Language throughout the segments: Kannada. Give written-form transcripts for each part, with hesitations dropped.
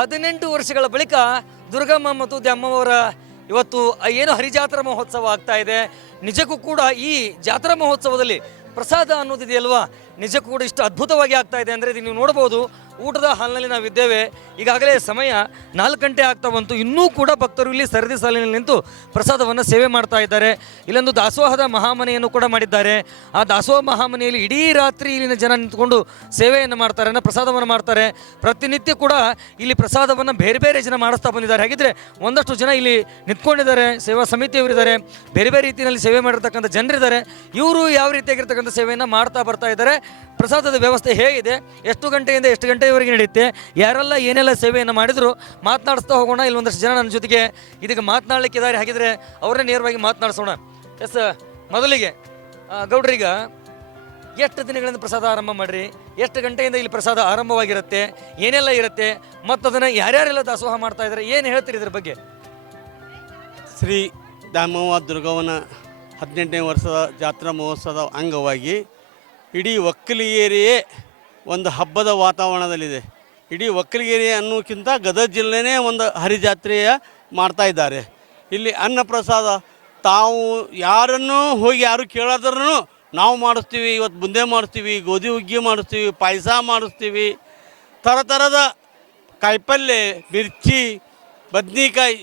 18 ವರ್ಷಗಳ ಬಳಿಕ ದುರ್ಗಮ್ಮ ಮತ್ತು ದ್ಯಾಮವ್ವರ ಇವತ್ತು ಏನು ಹರಿಜಾತ್ರಾ ಮಹೋತ್ಸವ ಆಗ್ತಾ ಇದೆ. ನಿಜಕ್ಕೂ ಕೂಡ ಈ ಜಾತ್ರಾ ಮಹೋತ್ಸವದಲ್ಲಿ ಪ್ರಸಾದ ಅನ್ನೋದಿದೆಯಲ್ವಾ, ನಿಜಕ್ಕೂ ಕೂಡ ಇಷ್ಟು ಅದ್ಭುತವಾಗಿ ಆಗ್ತಾ ಇದೆ ಅಂದರೆ ನೀವು ನೋಡ್ಬೋದು. ಊಟದ ಹಾಲ್ನಲ್ಲಿ ನಾವಿದ್ದೇವೆ. ಈಗಾಗಲೇ ಸಮಯ 4 ಗಂಟೆ ಆಗ್ತಾ ಬಂತು. ಇನ್ನೂ ಕೂಡ ಭಕ್ತರು ಇಲ್ಲಿ ಸರದಿ ಸಾಲಿನಲ್ಲಿ ನಿಂತು ಪ್ರಸಾದವನ್ನು ಸೇವೆ ಮಾಡ್ತಾ ಇದ್ದಾರೆ. ಇಲ್ಲೊಂದು ದಾಸೋಹದ ಮಹಾಮನೆಯನ್ನು ಕೂಡ ಮಾಡಿದ್ದಾರೆ. ಆ ದಾಸೋಹ ಮಹಾಮನೆಯಲ್ಲಿ ಇಡೀ ರಾತ್ರಿ ಇಲ್ಲಿನ ಜನ ನಿಂತ್ಕೊಂಡು ಸೇವೆಯನ್ನು ಮಾಡ್ತಾರೆ, ಪ್ರಸಾದವನ್ನು ಮಾಡ್ತಾರೆ. ಪ್ರತಿನಿತ್ಯ ಕೂಡ ಇಲ್ಲಿ ಪ್ರಸಾದವನ್ನು ಬೇರೆ ಬೇರೆ ಜನ ಮಾಡಿಸ್ತಾ ಬಂದಿದ್ದಾರೆ. ಹಾಗಿದ್ರೆ ಒಂದಷ್ಟು ಜನ ಇಲ್ಲಿ ನಿಂತ್ಕೊಂಡಿದ್ದಾರೆ, ಸೇವಾ ಸಮಿತಿಯವರಿದ್ದಾರೆ, ಬೇರೆ ಬೇರೆ ರೀತಿಯಲ್ಲಿ ಸೇವೆ ಮಾಡಿರ್ತಕ್ಕಂಥ ಜನರಿದ್ದಾರೆ. ಇವರು ಯಾವ ರೀತಿಯಾಗಿರ್ತಕ್ಕಂಥ ಸೇವೆಯನ್ನು ಮಾಡ್ತಾ ಬರ್ತಾ ಇದ್ದಾರೆ. ಪ್ರಸಾದದ ವ್ಯವಸ್ಥೆ ಹೇಗಿದೆ, ಎಷ್ಟು ಗಂಟೆಯಿಂದ ಎಷ್ಟು ಗಂಟೆಯವರೆಗೆ ನಡೆಯುತ್ತೆ, ಯಾರೆಲ್ಲ ಏನೆಲ್ಲ ಸೇವೆಯನ್ನು ಮಾಡಿದ್ರು ಮಾತನಾಡಿಸ್ತಾ ಹೋಗೋಣ. ಇಲ್ಲಿ ಒಂದಷ್ಟು ಜನ ನನ್ನ ಜೊತೆಗೆ ಇದಕ್ಕೆ ಮಾತನಾಡಲಿಕ್ಕಿದ್ದಾರೆ. ಹಾಗಿದ್ರೆ ಅವರೇ ನೇರವಾಗಿ ಮಾತನಾಡಿಸೋಣ. ಎಸ್, ಮೊದಲಿಗೆ ಗೌಡ್ರೀಗ ಎಷ್ಟು ದಿನಗಳಿಂದ ಪ್ರಸಾದ ಆರಂಭ ಮಾಡಿರಿ, ಎಷ್ಟು ಗಂಟೆಯಿಂದ ಇಲ್ಲಿ ಪ್ರಸಾದ ಆರಂಭವಾಗಿರುತ್ತೆ, ಏನೆಲ್ಲ ಇರುತ್ತೆ, ಮತ್ತು ಅದನ್ನು ಯಾರ್ಯಾರೆಲ್ಲ ದಾಸೋಹ ಮಾಡ್ತಾ ಇದ್ದಾರೆ, ಏನು ಹೇಳ್ತೀರಿ ಇದ್ರ ಬಗ್ಗೆ? ಶ್ರೀ ದ್ಯಾಮವ್ವ ದುರ್ಗವ್ವನ 18ನೇ ವರ್ಷದ ಜಾತ್ರಾ ಮಹೋತ್ಸವದ ಅಂಗವಾಗಿ ಇಡೀ ಒಕ್ಕಲಿಗೇರಿಯೇ ಒಂದು ಹಬ್ಬದ ವಾತಾವರಣದಲ್ಲಿದೆ. ಇಡೀ ಒಕ್ಕಲಿಗೇರಿ ಅನ್ನೋಕ್ಕಿಂತ ಗದಗ ಜಿಲ್ಲೆನೇ ಒಂದು ಹರಿಜಾತ್ರೆಯ ಮಾಡ್ತಾ ಇದ್ದಾರೆ. ಇಲ್ಲಿ ಅನ್ನ ಪ್ರಸಾದ ತಾವು ಯಾರನ್ನೂ ಹೋಗಿ ಯಾರು ಕೇಳಾದ್ರೂ ನಾವು ಮಾಡಿಸ್ತೀವಿ. ಇವತ್ತು ಬುಂದೆ ಮಾಡಿಸ್ತೀವಿ, ಗೋಧಿ ಹುಗ್ಗಿ ಮಾಡಿಸ್ತೀವಿ, ಪಾಯಸ ಮಾಡಿಸ್ತೀವಿ, ಥರದ ಕಾಯಿಪಲ್ಯ, ಮಿರ್ಚಿ, ಬದ್ನಿಕಾಯಿ,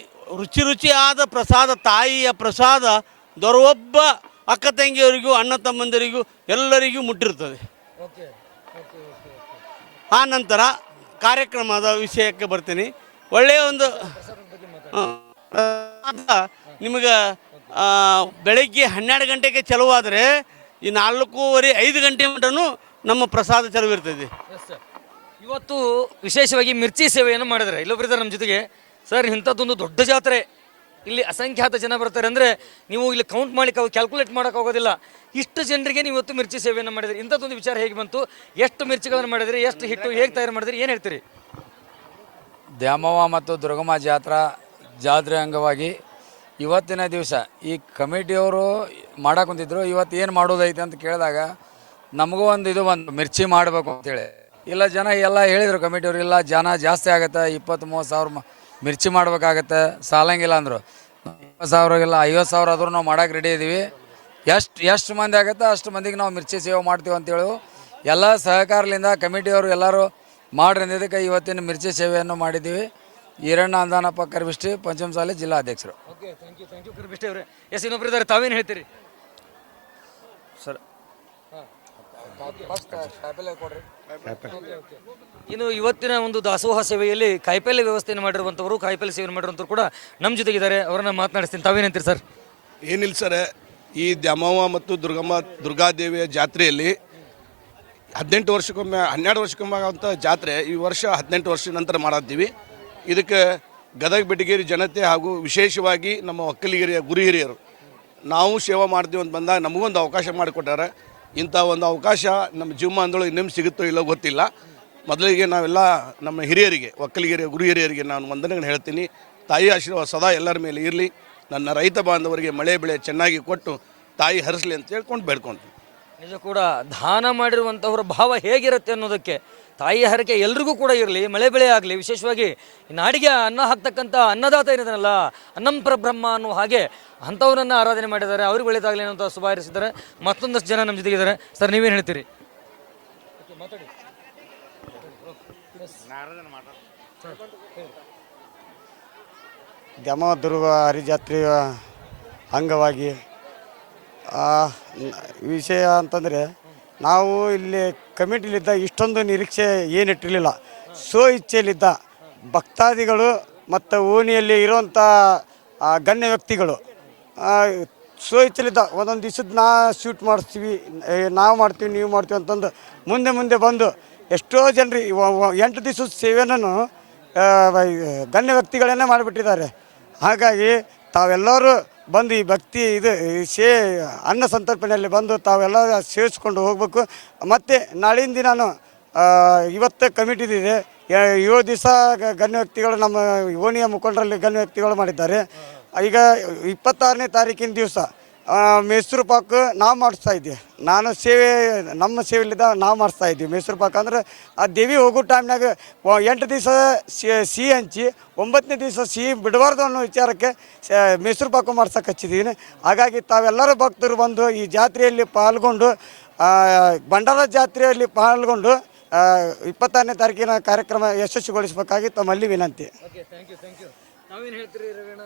ರುಚಿಯಾದ ಪ್ರಸಾದ, ತಾಯಿಯ ಪ್ರಸಾದ ದೊರೊಬ್ಬ ಅಕ್ಕ ತಂಗಿಯವರಿಗೂ ಅಣ್ಣ ತಮ್ಮಂದಿರಿಗೂ ಎಲ್ಲರಿಗೂ ಮುಟ್ಟಿರ್ತದೆ. ಆ ನಂತರ ಕಾರ್ಯಕ್ರಮದ ವಿಷಯಕ್ಕೆ ಬರ್ತೀನಿ. ಒಳ್ಳೆಯ ಒಂದು ನಿಮಗೆ ಬೆಳಗ್ಗೆ 12 ಗಂಟೆಗೆ ಚಲುವಾದರೆ ಈ 4:30 5 ಗಂಟೆ ಮಟನೂ ನಮ್ಮ ಪ್ರಸಾದ ಚಲುವಿರ್ತದೆ. ಇವತ್ತು ವಿಶೇಷವಾಗಿ ಮಿರ್ಚಿ ಸೇವೆಯನ್ನು ಮಾಡಿದ್ರೆ ಇಲ್ಲೊಬ್ಬರಿದ್ದಾರೆ ನಮ್ಮ ಜೊತೆಗೆ. ಸರ್, ಇಂಥದ್ದೊಂದು ದೊಡ್ಡ ಜಾತ್ರೆ, ಇಲ್ಲಿ ಅಸಂಖ್ಯಾತ ಜನ ಬರ್ತಾರೆ ಅಂದರೆ ನೀವು ಇಲ್ಲಿ ಕೌಂಟ್ ಮಾಡ್ಲಿಕ್ಕೆ ಕ್ಯಾಲ್ಕುಲೇಟ್ ಮಾಡೋಕ್ಕಾಗೋದಿಲ್ಲ. ಇಷ್ಟು ಜನರಿಗೆ ನೀವು ಇವತ್ತು ಮಿರ್ಚಿ ಸೇವೆಯನ್ನು ಮಾಡಿದ್ರಿ. ಇಂಥದ್ದೊಂದು ವಿಚಾರ ಹೇಗೆ ಬಂತು? ಎಷ್ಟು ಮಿರ್ಚಿಗಳನ್ನು ಮಾಡಿದ್ರಿ, ಎಷ್ಟು ಹಿಟ್ಟು ಹೇಗೆ ತಯಾರು ಮಾಡಿದ್ರಿ, ಏನು ಹೇಳ್ತೀರಿ? ದ್ಯಾಮವ್ವ ಮತ್ತು ದುರ್ಗಮ್ಮ ಜಾತ್ರೆ ಅಂಗವಾಗಿ ಇವತ್ತಿನ ದಿವಸ ಈ ಕಮಿಟಿಯವರು ಮಾಡಕ್ಕೆ ಕುಂತಿದ್ರು. ಇವತ್ತು ಏನು ಮಾಡೋದೈತೆ ಅಂತ ಕೇಳಿದಾಗ ನಮಗೂ ಒಂದು ಮಿರ್ಚಿ ಮಾಡಬೇಕು ಅಂತೇಳಿ. ಇಲ್ಲ ಜನ ಎಲ್ಲ ಹೇಳಿದರು ಕಮಿಟಿಯವರು, ಇಲ್ಲ ಜನ ಜಾಸ್ತಿ ಆಗುತ್ತೆ, 20-30 ಸಾವಿರ ಮಿರ್ಚಿ ಮಾಡ್ಬೇಕಾಗತ್ತೆ, ಸಾಲಂಗಿಲ್ಲ ಅಂದರು. 20,000 ಇಲ್ಲ 50,000 ಆದರೂ ನಾವು ಮಾಡೋಕೆ ರೆಡಿ ಇದ್ದೀವಿ. ಎಷ್ಟು ಮಂದಿ ಆಗುತ್ತೆ ಅಷ್ಟು ಮಂದಿಗೆ ನಾವು ಮಿರ್ಚಿ ಸೇವೆ ಮಾಡ್ತೀವಿ ಅಂತೇಳಿ ಎಲ್ಲ ಸಹಕಾರದಿಂದ ಕಮಿಟಿಯವರು ಎಲ್ಲರೂ ಮಾಡಿದ್ದಕ್ಕೆ ಇವತ್ತಿನ ಮಿರ್ಚಿ ಸೇವೆಯನ್ನು ಮಾಡಿದ್ದೀವಿ. ಈರಣ್ಣ ಅಂದಾನಪ್ಪ ಕರ್ಬಿಷ್ಟಿ, ಪಂಚಮಸಾಲಿ ಜಿಲ್ಲಾ ಅಧ್ಯಕ್ಷರು. ಓಕೆ, ಥ್ಯಾಂಕ್ ಯು ಕರ್ಬಿಷ್ಟಿ ಅವರೇ. ಎಸ್, ಇನ್ನೊಬ್ರು ಇದ್ದಾರೆ, ತಾವೇನು ಹೇಳ್ತೀರಿ ಸರ್? ಇನ್ನು ಇವತ್ತಿನ ಒಂದು ದಾಸೋಹ ಸೇವೆಯಲ್ಲಿ ಕಾಯಿಪಲ್ಯ ವ್ಯವಸ್ಥೆಯನ್ನು ಮಾಡಿರುವಂಥವರು, ಕಾಯಿಪಲ್ಯ ಸೇವೆಯನ್ನು ಮಾಡಿರುವಂಥವ್ರು ಕೂಡ ನಮ್ಮ ಜೊತೆಗಿದ್ದಾರೆ. ಅವರನ್ನ ಮಾತನಾಡಿಸ್ತೀನಿ. ತಾವೇನಂತೀರಿ ಸರ್? ಏನಿಲ್ಲ ಸರ್, ಈ ದ್ಯಾಮವ್ವ ಮತ್ತು ದುರ್ಗಾದೇವಿಯ ಜಾತ್ರೆಯಲ್ಲಿ 18 ವರ್ಷಕ್ಕೊಮ್ಮೆ 12 ವರ್ಷಕ್ಕೊಮ್ಮೆ ಆಗುವಂಥ ಜಾತ್ರೆ ಈ ವರ್ಷ 18 ವರ್ಷದ ನಂತರ ಮಾಡಿದ್ದೀವಿ. ಇದಕ್ಕೆ ಗದಗ ಬೆಟಗೇರಿ ಜನತೆ ಹಾಗೂ ವಿಶೇಷವಾಗಿ ನಮ್ಮ ಒಕ್ಕಲಿಗರಿಯ ಗುರು ಹಿರಿಯರು ನಾವು ಸೇವೆ ಮಾಡ್ತೀವಿ ಅಂತ ಬಂದಾಗ ನಮಗೊಂದು ಅವಕಾಶ ಮಾಡಿಕೊಟ್ಟಾರೆ. ಇಂಥ ಒಂದು ಅವಕಾಶ ನಮ್ಮ ಜೀವಮಾನದೊಳಗೆ ಇನ್ನೇನು ಸಿಗುತ್ತೋ ಇಲ್ಲೋ ಗೊತ್ತಿಲ್ಲ. ಮೊದಲಿಗೆ ನಾವೆಲ್ಲ ನಮ್ಮ ಹಿರಿಯರಿಗೆ, ಒಕ್ಕಲಿಗರಿಯ ಗುರು ಹಿರಿಯರಿಗೆ ನಾನು ವಂದನೆಗಳನ್ನು ಹೇಳ್ತೀನಿ. ತಾಯಿ ಆಶೀರ್ವಾದ ಸದಾ ಎಲ್ಲರ ಮೇಲೆ ಇರಲಿ. ನನ್ನ ರೈತ ಬಾಂಧವರಿಗೆ ಮಳೆ ಬೆಳೆ ಚೆನ್ನಾಗಿ ಕೊಟ್ಟು ತಾಯಿ ಹರಿಸಲಿ ಅಂತ ಹೇಳ್ಕೊಂಡು ಬೇಡ್ಕೊಂತೀನಿ. ನಿಜ ಕೂಡ ದಾನ ಮಾಡಿರುವಂಥವ್ರ ಭಾವ ಹೇಗಿರುತ್ತೆ ಅನ್ನೋದಕ್ಕೆ ತಾಯಿ ಹರಕೆ ಎಲ್ರಿಗೂ ಕೂಡ ಇರಲಿ, ಮಳೆ ಬೆಳೆ ಆಗಲಿ. ವಿಶೇಷವಾಗಿ ನಾಡಿಗೆ ಅನ್ನ ಹಾಕ್ತಕ್ಕಂಥ ಅನ್ನದಾತ ಏನಿದಾನಲ್ಲ, ಅನ್ನಂ ಪರಬ್ರಹ್ಮ ಅನ್ನೋ ಹಾಗೆ ಅಂಥವ್ರನ್ನ ಆರಾಧನೆ ಮಾಡಿದ್ದಾರೆ. ಅವ್ರಿಗೆ ಒಳ್ಳೆಯದಾಗಲಿ ಅನ್ನೋಂಥ ಶುಭ ಹಾರೈಸಿದ್ದಾರೆ. ಮತ್ತೊಂದಷ್ಟು ಜನ ನಮ್ಮ ಜೊತೆಗಿದ್ದಾರೆ. ಸರ್, ನೀವೇನು ಹೇಳ್ತೀರಿ? ದ್ಯಾಮವ್ವ ದುರ್ಗ ಹರಿಜಾತ್ರೆಯ ಅಂಗವಾಗಿ ವಿಷಯ ಅಂತಂದರೆ, ನಾವು ಇಲ್ಲಿ ಕಮಿಟಿಲಿದ್ದ ಇಷ್ಟೊಂದು ನಿರೀಕ್ಷೆ ಏನಿಟ್ಟಿರಲಿಲ್ಲ. ಇಚ್ಛೆಯಲ್ಲಿದ್ದ ಭಕ್ತಾದಿಗಳು ಮತ್ತು ಓಣಿಯಲ್ಲಿ ಇರುವಂಥ ಗಣ್ಯ ವ್ಯಕ್ತಿಗಳು ಇಚ್ಛೆಲಿದ್ದ ಒಂದೊಂದು ದಿವಸದ ಶೂಟ್ ಮಾಡಿಸ್ತೀವಿ, ನಾವು ಮಾಡ್ತೀವಿ, ನೀವು ಮಾಡ್ತೀವಿ ಅಂತಂದು ಮುಂದೆ ಬಂದು ಎಷ್ಟೋ ಜನರು 8 ದಿವಸದ ಸೇವೆಯನ್ನು ಗಣ್ಯ ವ್ಯಕ್ತಿಗಳನ್ನೇ ಮಾಡಿಬಿಟ್ಟಿದ್ದಾರೆ. ಹಾಗಾಗಿ ತಾವೆಲ್ಲರೂ ಬಂದು ಈ ಭಕ್ತಿ ಅನ್ನ ಸಂತರ್ಪಣೆಯಲ್ಲಿ ಬಂದು ತಾವೆಲ್ಲ ಸೇವಿಸ್ಕೊಂಡು ಹೋಗಬೇಕು. ಮತ್ತು ನಾಳಿನ ದಿನಾನು ಇವತ್ತು ಕಮಿಟಿದಿದೆ, 7 ದಿವಸ ಗಣ್ಯ ವ್ಯಕ್ತಿಗಳು ನಮ್ಮ ಓಣಿಯ ಮುಖಂಡರಲ್ಲಿ ಗಣ್ಯ ವ್ಯಕ್ತಿಗಳು ಮಾಡಿದ್ದಾರೆ. ಈಗ 26ನೇ ತಾರೀಕಿನ ದಿವಸ ಮೈಸೂರು ಪಾಕು ನಾವು ಮಾಡಿಸ್ತಾ ಇದ್ವಿ. ನಾನು ನಮ್ಮ ಸೇವೆಲಿದ್ದ ನಾವು ಮಾಡಿಸ್ತಾ ಇದ್ವಿ ಮೈಸೂರು ಪಾಕು. ಅಂದ್ರೆ ಆ ದೇವಿ ಹೋಗೋ ಟೈಮ್ನಾಗ 8 ದಿವಸ ಸಿಹಿ ಹಂಚಿ 9ನೇ ದಿವಸ ಸಿಹಿ ಬಿಡಬಾರ್ದು ಅನ್ನೋ ವಿಚಾರಕ್ಕೆ ಮೈಸೂರು ಪಾಕು ಮಾಡ್ಸಕ್ಕೆ ಹಚ್ಚಿದ್ದೀವಿ. ಹಾಗಾಗಿ ತಾವೆಲ್ಲರೂ ಭಕ್ತರು ಬಂದು ಈ ಜಾತ್ರೆಯಲ್ಲಿ ಪಾಲ್ಗೊಂಡು ಭಂಡಾರ ಜಾತ್ರೆಯಲ್ಲಿ ಪಾಲ್ಗೊಂಡು 26ನೇ ತಾರೀಕಿನ ಕಾರ್ಯಕ್ರಮ ಯಶಸ್ವಿಗೊಳಿಸಬೇಕಾಗಿ ತಮ್ಮಲ್ಲಿ ವಿನಂತಿ. ನಾವೇನು ಹೇಳ್ತೀರಿ ರವೀಣ?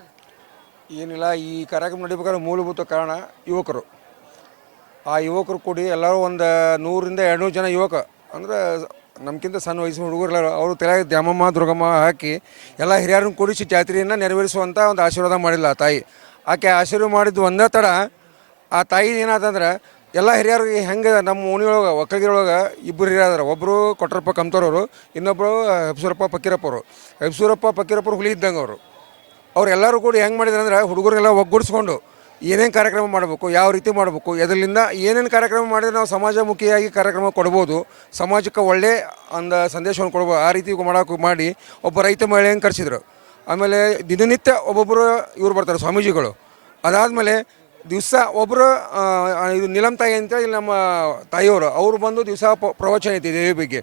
ಏನಿಲ್ಲ, ಈ ಕಾರ್ಯಕ್ರಮ ನಡಿಬೇಕಾದ್ರೆ ಮೂಲಭೂತ ಕಾರಣ ಯುವಕರು. ಆ ಯುವಕರು ಕೂಡಿ ಎಲ್ಲರೂ ಒಂದು 100ರಿಂದ 200 ಜನ ಯುವಕ ಅಂದರೆ ನಮ್ಗಿಂತ ಸಣ್ಣ ವಯಸ್ಸಿನ ಹುಡುಗರೆಲ್ಲ ಅವರು ತಲೆಗೆ ದ್ಯಾಮಮ್ಮ ದುರ್ಗಮ್ಮ ಹಾಕಿ ಎಲ್ಲ ಹಿರಿಯರನ್ನು ಕೂಡಿಸಿ ಜಾತ್ರೆಯನ್ನು ನೆರವೇರಿಸುವಂಥ ಒಂದು ಆಶೀರ್ವಾದ ಮಾಡಿಲ್ಲ ಆ ತಾಯಿ. ಆಕೆ ಆಶೀರ್ವಾದ ಮಾಡಿದ್ದು ಒಂದೇ ತಡ ಆ ತಾಯಿ ಏನಾದಂದ್ರೆ ಎಲ್ಲ ಹಿರಿಯರಿಗೆ ಹೆಂಗೆ ನಮ್ಮ ಓಣಿಯೊಳಗೆ ಒಕ್ಕಲಿಗರೊಳಗೆ 2 ಹಿರಿಯರು, ಒಬ್ಬರು ಕೊಟ್ರಪ್ಪ ಕಮ್ತೋರವರು, ಇನ್ನೊಬ್ಬರು ಹೆಬ್ಸೂರಪ್ಪ ಫಕೀರಪ್ಪರು. ಹೆಬ್ಸೂರಪ್ಪ ಫಕೀರಪ್ಪರು ಹುಲಿ ಇದ್ದಂಗೆ ಅವರೆಲ್ಲರೂ ಕೂಡ ಹೆಂಗೆ ಮಾಡಿದ್ರು ಅಂದ್ರೆ ಹುಡುಗರೆಲ್ಲ ಒಗ್ಗೂಡಿಸ್ಕೊಂಡು ಏನೇನು ಕಾರ್ಯಕ್ರಮ ಮಾಡಬೇಕು, ಯಾವ ರೀತಿ ಮಾಡಬೇಕು, ಇದರಿಂದ ಏನೇನು ಕಾರ್ಯಕ್ರಮ ಮಾಡಿದ್ರೆ ನಾವು ಸಮಾಜಮುಖಿಯಾಗಿ ಕಾರ್ಯಕ್ರಮ ಕೊಡ್ಬೋದು, ಸಮಾಜಕ್ಕೆ ಒಳ್ಳೆ ಒಂದು ಸಂದೇಶವನ್ನು ಕೊಡ್ಬೋದು, ಆ ರೀತಿ ಮಾಡಿ ಒಬ್ಬ ರೈತ ಮಹಿಳೆಯನ್ನು ಕರೆಸಿದ್ರು. ಆಮೇಲೆ ದಿನನಿತ್ಯ ಒಬ್ಬೊಬ್ಬರು ಇವ್ರು ಬರ್ತಾರೆ ಸ್ವಾಮೀಜಿಗಳು. ಅದಾದಮೇಲೆ ದಿವಸ ಒಬ್ಬರು ಇದು ನೀಲಂ ತಾಯಿ ಅಂತೇಳಿ ನಮ್ಮ ತಾಯಿಯವರು ಅವರು ಬಂದು ದಿವಸ ಪ್ರವಚನ ಐತಿ ದೇವಿ ಬಗ್ಗೆ.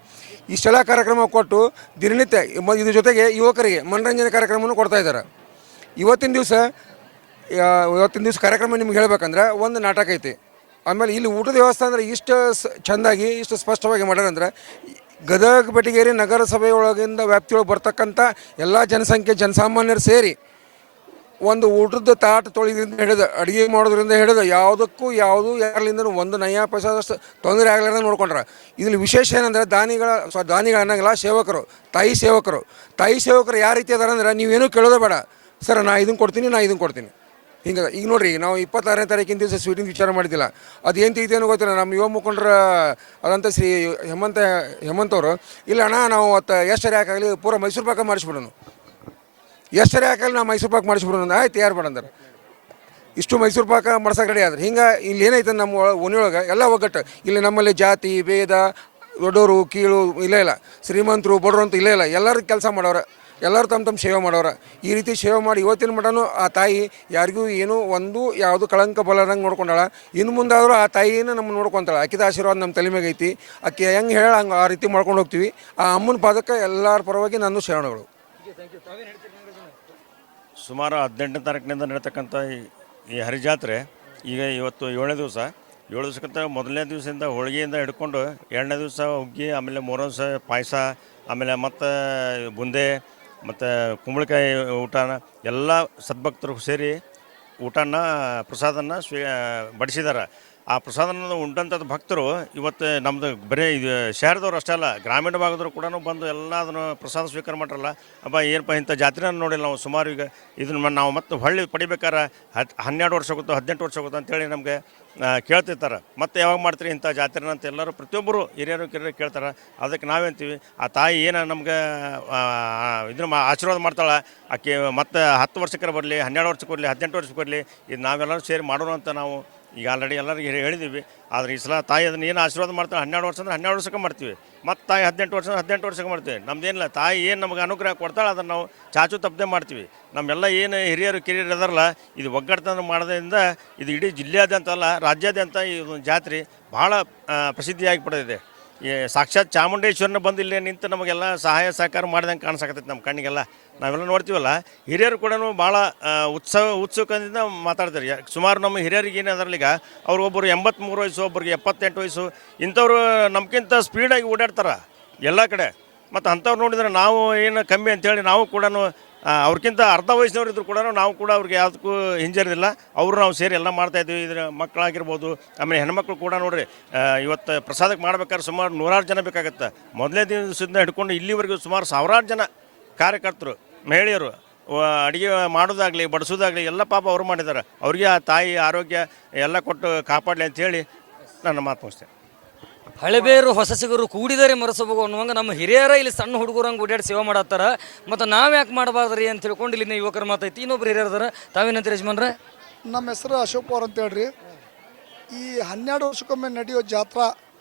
ಇಷ್ಟೆಲ್ಲ ಕಾರ್ಯಕ್ರಮ ಕೊಟ್ಟು ದಿನನಿತ್ಯ ಇದ್ರ ಜೊತೆಗೆ ಯುವಕರಿಗೆ ಮನರಂಜನೆ ಕಾರ್ಯಕ್ರಮವನ್ನು ಕೊಡ್ತಾ ಇದ್ದಾರೆ. ಇವತ್ತಿನ ದಿವಸ ಕಾರ್ಯಕ್ರಮ ನಿಮ್ಗೆ ಹೇಳ್ಬೇಕಂದ್ರೆ ಒಂದು ನಾಟಕ ಐತಿ. ಆಮೇಲೆ ಇಲ್ಲಿ ಊಟದ ವ್ಯವಸ್ಥೆ ಅಂದರೆ ಇಷ್ಟು ಚೆಂದಾಗಿ ಇಷ್ಟು ಸ್ಪಷ್ಟವಾಗಿ ಮಾಡ್ಯಾರಂದ್ರೆ ಗದಗ ಬೆಟಗೇರಿ ನಗರಸಭೆ ಒಳಗಿಂದ ವ್ಯಾಪ್ತಿಯೊಳಗೆ ಬರ್ತಕ್ಕಂಥ ಎಲ್ಲ ಜನಸಾಮಾನ್ಯರು ಸೇರಿ ಒಂದು ಊಟದ ತಾಟ ತೊಳೆದ್ರಿಂದ ಹಿಡಿದು ಅಡುಗೆ ಮಾಡೋದ್ರಿಂದ ಹಿಡಿದು ಯಾವುದಕ್ಕೂ ಯಾರಲಿಂದ ಒಂದು ನಯ ಪೈಸಾದಷ್ಟು ತೊಂದರೆ ಆಗಲಾರ್ದಂಗೆ ನೋಡ್ಕೊಂಡ್ರೆ. ಇದ್ರಲ್ಲಿ ವಿಶೇಷ ಏನಂದರೆ ದಾನಿಗಳು ಅನ್ನಂಗಿಲ್ಲ, ಸೇವಕರು, ತಾಯಿ ಸೇವಕರು ಯಾವ ರೀತಿ ಅದಾರ ಅಂದ್ರೆ ನೀವೇನೂ ಕೇಳೋದೇ ಬೇಡ, ಸರ್ ನಾ ಇದನ್ನು ಕೊಡ್ತೀನಿ ಹಿಂಗೆ. ಈಗ ನೋಡಿರಿ, ನಾವು 26ನೇ ತಾರೀಕಿನ ದಿವಸ ಸ್ವೀಟಿನ ವಿಚಾರ ಮಾಡಿದ್ದಿಲ್ಲ, ಅದು ಏನು ತೆಗಿತೇನೋ ಗೊತ್ತಿಲ್ಲ. ನಮ್ಮ ಯುವ ಮುಖಂಡರ ಅದಂತ ಶ್ರೀ ಹೇಮಂತ್ ಅವರು, ಇಲ್ಲ ಅಣ್ಣ ನಾವು ಎಷ್ಟು ಯಾಕಾಗಲಿ ಪೂರ ಮೈಸೂರು ಪಾಕ ಮಾಡಿಸ್ಬಿಡೋನು, ಎಷ್ಟು ಯಾಕಲ್ಲಿ ನಾವು ಮೈಸೂರು ಪಾಕ್ ಮಾಡಿಸ್ಬಿಡೋಣ, ಆಯ್ತು ಯಾರು ಬೇಡ ಅಂದ್ರೆ ಇಷ್ಟು ಮೈಸೂರು ಪಾಕ ಮಾಡ್ಸಕ್ಕೆ ರೆಡಿ ಆದ್ರೆ. ಹಿಂಗೆ ಇಲ್ಲಿ ಏನೈತೆ ನಮ್ಮ ಓಣಿಯೊಳಗೆ ಎಲ್ಲ ಒಗ್ಗಟ್ಟು. ಇಲ್ಲಿ ನಮ್ಮಲ್ಲಿ ಜಾತಿ ಭೇದ, ದೊಡ್ಡವರು ಕೀಳು ಇಲ್ಲ, ಶ್ರೀಮಂತರು ಬಡವರು ಅಂತ ಇಲ್ಲ, ಎಲ್ಲರೂ ಕೆಲಸ ಮಾಡೋರು, ಎಲ್ಲರೂ ತಮ್ಮ ಸೇವೆ ಮಾಡೋರು. ಈ ರೀತಿ ಸೇವೆ ಮಾಡಿ ಇವತ್ತಿನ ಮಟನೂ ಆ ತಾಯಿ ಯಾರಿಗೂ ಯಾವುದು ಕಳಂಕ ಬಲ್ಲದಂಗೆ ನೋಡ್ಕೊಂಡಾಳ. ಇನ್ನು ಮುಂದಾದರೂ ಆ ತಾಯಿನ ನಮ್ಮನ್ನು ನೋಡ್ಕೊತಾಳೆ. ಆಕಿದ ಆಶೀರ್ವಾದ ನಮ್ಮ ತಲೆ ಮೇಲೆ ಐತಿ. ಆಕೆ ಹೆಂಗೆ ಹೇಳ ಹಂಗೆ ಆ ರೀತಿ ಮಾಡ್ಕೊಂಡು ಹೋಗ್ತೀವಿ. ಆ ಅಮ್ಮನ ಪಾದಕ್ಕೆ ಎಲ್ಲರ ಪರವಾಗಿ ನನ್ನ ಶರಣಗಳು. ಸುಮಾರು 18ನೇ ತಾರೀಕಿನಿಂದ ನಡೀತಕ್ಕಂಥ ಈ ಹರಿಜಾತ್ರೆ ಇವತ್ತು 7ನೇ ದಿವಸ. 7 ದಿವಸಕ್ಕಿಂತ ಮೊದಲನೇ ದಿವಸದಿಂದ ಹೋಳಿಗೆಯಿಂದ ಹಿಡ್ಕೊಂಡು 2ನೇ ದಿವಸ ಹುಗ್ಗಿ, ಆಮೇಲೆ 3ನೇ ದಿವಸ ಪಾಯಸ, ಆಮೇಲೆ ಮತ್ತು ಬುಂದೆ ಮತ್ತು ಕುಂಬಳಕಾಯಿ ಊಟನ ಎಲ್ಲ ಸದ್ಭಕ್ತರು ಸೇರಿ ಊಟನ ಪ್ರಸಾದನ ಬಡಿಸಿದ್ದಾರೆ. ಆ ಪ್ರಸಾದನ ಉಂಟಂಥದ್ದು ಭಕ್ತರು ಇವತ್ತು ನಮ್ಮದು ಬರೀ ಇದು ಶಹರದವ್ರು ಅಷ್ಟೇ ಅಲ್ಲ, ಗ್ರಾಮೀಣ ಭಾಗದವರು ಕೂಡ ಬಂದು ಎಲ್ಲ ಅದನ್ನು ಪ್ರಸಾದ ಸ್ವೀಕಾರ ಮಾಡ್ರಲ್ಲ. ಅಬ್ಬ ಏನಪ್ಪ ಇಂಥ ಜಾತ್ರೆನ ನೋಡಿಲ್ಲ ನಾವು ಸುಮಾರು. ಈಗ ಇದನ್ನು ನಾವು ಮತ್ತೆ ಹೊಳ್ಳಿ ಪಡಿಬೇಕಾರೆ 12 ವರ್ಷ ಆಗುತ್ತೋ 18 ವರ್ಷ ಆಗುತ್ತೋ ಅಂತೇಳಿ ನಮಗೆ ಕೇಳ್ತಿರ್ತಾರೆ. ಮತ್ತೆ ಯಾವಾಗ ಮಾಡ್ತೀರಿ ಇಂಥ ಜಾತ್ರೆನ ಅಂತ ಎಲ್ಲರೂ ಪ್ರತಿಯೊಬ್ಬರು ಹಿರಿಯರು ಕೇಳ್ತಾರೆ. ಅದಕ್ಕೆ ನಾವೇಂತೀವಿ, ಆ ತಾಯಿ ಏನು ನಮ್ಗೆ ಇದನ್ನ ಆಶೀರ್ವಾದ ಮಾಡ್ತಾಳೆ. ಆಕೆ ಮತ್ತೆ 10 ವರ್ಷಕ್ಕೆ ಬರಲಿ, 12 ವರ್ಷಕ್ಕೆ ಬರಲಿ, 18 ವರ್ಷಕ್ಕೆ ಬರಲಿ, ಇದು ನಾವೆಲ್ಲರೂ ಸೇರಿ ಮಾಡೋಣ ಅಂತ ನಾವು ಈಗ ಆಲ್ರೆಡಿ ಎಲ್ಲರಿಗೆ ಹೇಳಿದ್ದೀವಿ. ಆದರೆ ಈ ಸಲ ತಾಯಿ ಅದನ್ನು ಏನು ಆಶೀರ್ವಾದ ಮಾಡ್ತಾಳೆ, 12 ವರ್ಷ ಅಂದ್ರೆ 12 ವರ್ಷಕ್ಕೆ ಮಾಡ್ತೀವಿ, ಮತ್ತು ತಾಯಿ 18 ವರ್ಷಕ್ಕೆ ಮಾಡ್ತೀವಿ. ನಮ್ದೇನಿಲ್ಲ, ತಾಯಿ ಏನು ನಮಗೆ ಅನುಗ್ರಹ ಕೊಡ್ತಾಳೆ ಅದನ್ನು ನಾವು ಚಾಚು ತಪ್ಪದೆ ಮಾಡ್ತೀವಿ. ನಮ್ಮೆಲ್ಲ ಏನು ಹಿರಿಯರು ಕಿರಿಯರು ಅದಾರಲ್ಲ, ಇದು ಒಗ್ಗಟ್ಟನ್ನು ಮಾಡೋದ್ರಿಂದ ಇದು ಇಡೀ ಜಿಲ್ಲೆಯಾದ್ಯಂತ ಅಲ್ಲ, ರಾಜ್ಯಾದ್ಯಂತ ಈ ಒಂದು ಜಾತ್ರೆ ಭಾಳ ಪ್ರಸಿದ್ಧಿಯಾಗಿ ಪಡೆದಿದೆ. ಈ ಸಾಕ್ಷಾತ್ ಚಾಮುಂಡೇಶ್ವರನ ಬಂದು ಇಲ್ಲೇ ನಿಂತು ನಮಗೆಲ್ಲ ಸಹಾಯ ಸಹಕಾರ ಮಾಡಿದಂಗೆ ಕಾಣಿಸಾಕತ್ತೈತೆ ನಮ್ಮ ಕಣ್ಣಿಗೆಲ್ಲ. ನಾವೆಲ್ಲ ನೋಡ್ತೀವಲ್ಲ, ಹಿರಿಯರು ಕೂಡ ಭಾಳ ಉತ್ಸುಕದಿಂದ ಮಾತಾಡ್ತಾರೆ. ಸುಮಾರು ನಮ್ಮ ಹಿರಿಯರಿಗೆ ಏನಾದ್ರಲ್ಲ, ಈಗ ಅವ್ರು ಒಬ್ಬರು 83 ವಯಸ್ಸು, ಒಬ್ಬರಿಗೆ 78 ವಯಸ್ಸು, ಇಂಥವ್ರು ನಮ್ಗಿಂತ ಸ್ಪೀಡಾಗಿ ಓಡಾಡ್ತಾರೆ ಎಲ್ಲ ಕಡೆ. ಮತ್ತು ಅಂಥವ್ರು ನೋಡಿದ್ರೆ ನಾವು ಏನು ಕಮ್ಮಿ ಅಂಥೇಳಿ ನಾವು ಕೂಡ ಅವ್ರಿಗಿಂತ ಅರ್ಧ ವಯಸ್ಸಿನವ್ರು ಇದ್ರು ಕೂಡ ನಾವು ಕೂಡ ಅವ್ರಿಗೆ ಯಾವುದಕ್ಕೂ ಹಿಂಜರಿದಿಲ್ಲ. ಅವರು ನಾವು ಸೇರಿ ಎಲ್ಲ ಮಾಡ್ತಾಯಿದ್ವಿ. ಇದ್ರ ಮಕ್ಕಳಾಗಿರ್ಬೋದು, ಆಮೇಲೆ ಹೆಣ್ಮಕ್ಳು ಕೂಡ ನೋಡ್ರಿ, ಇವತ್ತು ಪ್ರಸಾದಕ್ಕೆ ಮಾಡ್ಬೇಕಾದ್ರೆ ಸುಮಾರು 100 ಜನ ಬೇಕಾಗತ್ತೆ. ಮೊದಲನೇ ದಿವಸದಿಂದ ಹಿಡ್ಕೊಂಡು ಇಲ್ಲಿವರೆಗೂ ಸುಮಾರು 1000 ಜನ ಕಾರ್ಯಕರ್ತರು, ಮಹಿಳೆಯರು ಅಡುಗೆ ಮಾಡೋದಾಗಲಿ ಬಡಿಸೋದಾಗಲಿ ಎಲ್ಲ ಪಾಪ ಅವರು ಮಾಡಿದ್ದಾರೆ. ಅವ್ರಿಗೆ ಆ ತಾಯಿ ಆರೋಗ್ಯ ಎಲ್ಲ ಕೊಟ್ಟು ಕಾಪಾಡಲಿ ಅಂಥೇಳಿ ನನ್ನ ಮಾತು ಮುಗಿಸ್ತೇನೆ. ಹಳೆಬೇರು ಹೊಸಸಿಗರು ಕೂಡಿದರೆ ಮರಸಬಹುದು ಅನ್ನುವಂಗೆ ನಮ್ಮ ಹಿರಿಯರ ಇಲ್ಲಿ ಸಣ್ಣ ಹುಡುಗರಂಗೆ ಓಡಾಡಿ ಸೇವೆ ಮಾಡತ್ತಾರ. ಮತ್ತು ನಾವು ಯಾಕೆ ಮಾಡಬಾರ್ದ್ರಿ ಅಂತ ತಿಳ್ಕೊಂಡು ಇಲ್ಲಿನ ಯುವಕರ ಮಾತೈತಿ. ಇನ್ನೊಬ್ರು ಹಿರಿಯರದಾರ, ತಾವೇನಂತ ಯಜಮಾನ್ರೆ? ನಮ್ಮ ಹೆಸರು ಅಶೋಕ್ ಪವಾರ್ ಅಂತ ಹೇಳ್ರಿ. ಈ 12 ವರ್ಷಕ್ಕೊಮ್ಮೆ ನಡೆಯೋ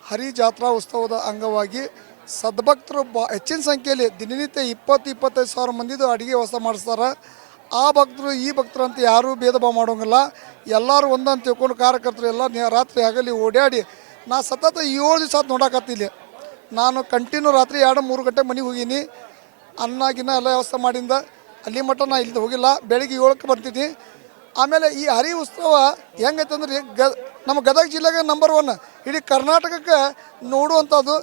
ಹರಿ ಜಾತ್ರಾ ಉತ್ಸವದ ಅಂಗವಾಗಿ ಸದ್ಭಕ್ತರು ಹೆಚ್ಚಿನ ಸಂಖ್ಯೆಯಲ್ಲಿ ದಿನನಿತ್ಯ 20-25 ಸಾವಿರ ಮಂದಿದು ಅಡುಗೆ ವ್ಯವಸ್ಥೆ ಮಾಡಿಸ್ತಾರೆ. ಆ ಭಕ್ತರು ಈ ಭಕ್ತರು ಅಂತ ಯಾರೂ ಭೇದ ಭಾವ ಮಾಡೋಂಗಿಲ್ಲ. ಎಲ್ಲರೂ ಒಂದಂತ ತಿಳ್ಕೊಂಡು ಕಾರ್ಯಕರ್ತರು ಎಲ್ಲ ರಾತ್ರಿ ಆಗಲಿ ಓಡಾಡಿ ನಾ ಸತತ 7 ದಿವಸ ನೋಡಕತ್ತಿಲ್ಲ. ನಾನು ಕಂಟಿನ್ಯೂ ರಾತ್ರಿ 2-3 ಗಂಟೆ ಮನೆಗೆ ಹೋಗೀನಿ. ಅನ್ನ ಗಿನ್ನ ಎಲ್ಲ ವ್ಯವಸ್ಥೆ ಮಾಡಿಂದ ಅಲ್ಲಿ ಮಟ್ಟ ನಾ ಇಲ್ಲಿ ಹೋಗಿಲ್ಲ. ಬೆಳಿಗ್ಗೆ 7ಕ್ಕೆ ಬರ್ತೀನಿ. ಆಮೇಲೆ ಈ ಹರಿ ಉತ್ಸವ ಹೆಂಗೈತೆ ಅಂದ್ರೆ ನಮ್ಮ ಗದಗ ಜಿಲ್ಲೆಗೆ ನಂಬರ್ 1 ಇಡೀ ಕರ್ನಾಟಕಕ್ಕೆ ನೋಡುವಂಥದ್ದು.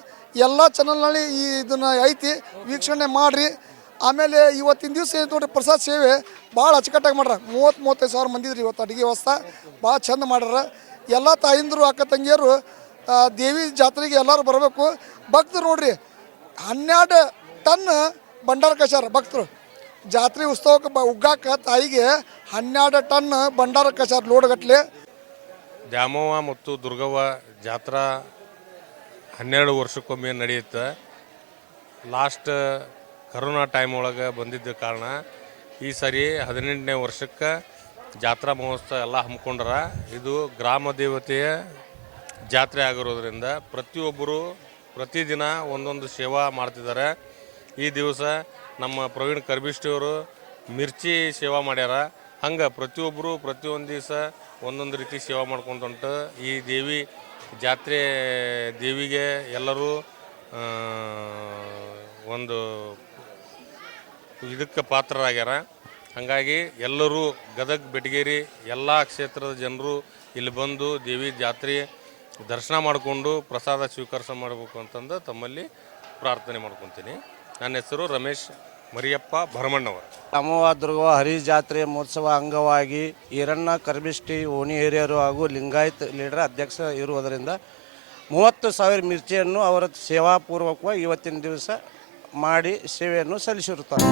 ಎಲ್ಲ ಚಾನಲ್ನಲ್ಲಿ ಈ ಇದನ್ನು ಐತಿ, ವೀಕ್ಷಣೆ ಮಾಡಿರಿ. ಆಮೇಲೆ ಇವತ್ತಿನ ದಿವಸ ಏನು ನೋಡ್ರಿ ಪ್ರಸಾದ ಸೇವೆ ಭಾಳ ಅಚ್ಚುಕಟ್ಟಾಗಿ ಮಾಡ್ಯಾರ. 30-35 ಸಾವಿರ ಮಂದಿ ಇದ್ರಿ ಇವತ್ತು ಅಡುಗೆ ವ್ಯವಸ್ಥೆ ಭಾಳ ಚಂದ ಮಾಡ್ಯಾರ. ಎಲ್ಲ ತಾಯಿಂದರು ಅಕ್ಕ ತಂಗಿಯರು ದೇವಿ ಜಾತ್ರೆಗೆ ಎಲ್ಲರೂ ಬರಬೇಕು. ಭಕ್ತರು ನೋಡ್ರಿ 12 ಟನ್ ಭಂಡಾರ ಕಸಾರ ಭಕ್ತರು. ಜಾತ್ರೆ ಉತ್ಸವಕ್ಕೆ ಉಗ್ಗಾಕ ತಾಯಿಗೆ 12 ಟನ್ ಭಂಡಾರ ಕಸಾರ ಲೋಡ್ಗಟ್ಲೆ. ದ್ಯಾಮವ್ವ ಮತ್ತು ದುರ್ಗವ್ವ ಜಾತ್ರಾ 12 ವರ್ಷಕ್ಕೊಮ್ಮೆ ನಡೆಯುತ್ತೆ. ಲಾಸ್ಟ್ ಕರೋನಾ ಟೈಮ್ ಒಳಗೆ ಬಂದಿದ್ದ ಕಾರಣ ಈ ಸರಿ 18ನೇ ವರ್ಷಕ್ಕೆ ಜಾತ್ರಾ ಮಹೋತ್ಸವ ಎಲ್ಲ ಹಮ್ಮಿಕೊಂಡ್ರ. ಇದು ಗ್ರಾಮ ದೇವತೆಯ ಜಾತ್ರೆ ಆಗಿರೋದ್ರಿಂದ ಪ್ರತಿಯೊಬ್ಬರು ಪ್ರತಿದಿನ ಒಂದೊಂದು ಸೇವಾ ಮಾಡ್ತಿದ್ದಾರೆ. ಈ ದಿವಸ ನಮ್ಮ ಪ್ರವೀಣ್ ಕರ್ಬಿಷ್ಟಿಯವರು ಮಿರ್ಚಿ ಸೇವಾ ಮಾಡ್ಯಾರ. ಹಂಗೆ ಪ್ರತಿಯೊಬ್ಬರು ಪ್ರತಿಯೊಂದು ದಿವಸ ಒಂದೊಂದು ರೀತಿ ಸೇವಾ ಮಾಡ್ಕೊಂಡು ಹೊಂಟು ಈ ದೇವಿ ಜಾತ್ರೆ ದೇವಿಗೆ ಎಲ್ಲರೂ ಒಂದು ಇದಕ್ಕೆ ಪಾತ್ರರಾಗ್ಯಾರ. ಹಾಗಾಗಿ ಎಲ್ಲರೂ ಗದಗ ಬೆಟಗೇರಿ ಎಲ್ಲ ಕ್ಷೇತ್ರದ ಜನರು ಇಲ್ಲಿ ಬಂದು ದೇವಿ ಜಾತ್ರೆ ದರ್ಶನ ಮಾಡಿಕೊಂಡು ಪ್ರಸಾದ ಸ್ವೀಕರಿಸ ಮಾಡಬೇಕು ಅಂತಂದು ತಮ್ಮಲ್ಲಿ ಪ್ರಾರ್ಥನೆ ಮಾಡ್ಕೊತೀನಿ. ನನ್ನ ಹೆಸರು ರಮೇಶ್ ಮರಿಯಪ್ಪ ಭರಮಣ್ಣವರು. ದ್ಯಾಮವ್ವ ದುರ್ಗವ್ವ ಹರಿ ಜಾತ್ರೆ ಮಹೋತ್ಸವ ಅಂಗವಾಗಿ ಈರಣ್ಣ ಕರ್ಬಿಷ್ಟಿ ಓಣಿ ಹಿರಿಯರು ಹಾಗೂ ಲಿಂಗಾಯತ್ ಲೀಡರ್ ಅಧ್ಯಕ್ಷ ಇರುವುದರಿಂದ 30,000 ಮಿರ್ಚಿಯನ್ನು ಅವರ ಸೇವಾಪೂರ್ವಕವಾಗಿ ಇವತ್ತಿನ ದಿವಸ ಮಾಡಿ ಸೇವೆಯನ್ನು ಸಲ್ಲಿಸಿರುತ್ತಾರೆ.